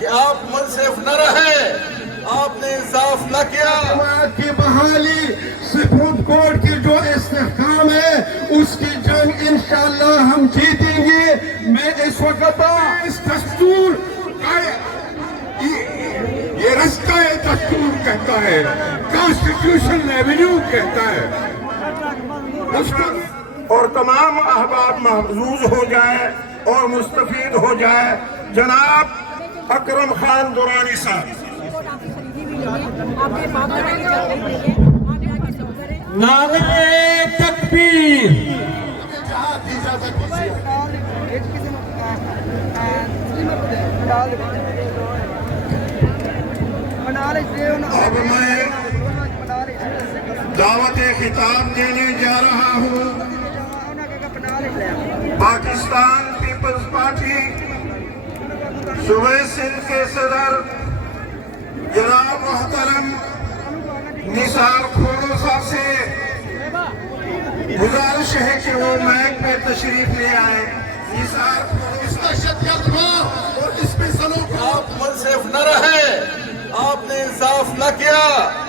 کہ آپ منصف نہ رہے، آپ نے انصاف نہ کیا۔ کی بحالی سپریم کورٹ کی جو استحکام ہے اس کی جنگ انشاءاللہ ہم جیتیں گے۔ میں اس وقت اس دستور یہ رستہ دستور کہتا ہے، کانسٹیٹیوشن ایونیو کہتا ہے، اور تمام احباب محفوظ ہو جائے اور مستفید ہو جائے۔ جناب اکرم خان درانی صاحب، نعرہ تکبیر۔ اب میں دعوت خطاب دینے جا رہا ہوں پاکستان پیپلز پارٹی صوبہ سندھ کے صدر جناب محترم نثار کھوڑو صاحب سے گزارش ہے کہ وہ مائک پہ تشریف لے آئے۔ نثار کھوڑو اس دہشت گرد اور اس میں سلوک آپ منصف نہ رہے، آپ نے انصاف نہ کیا۔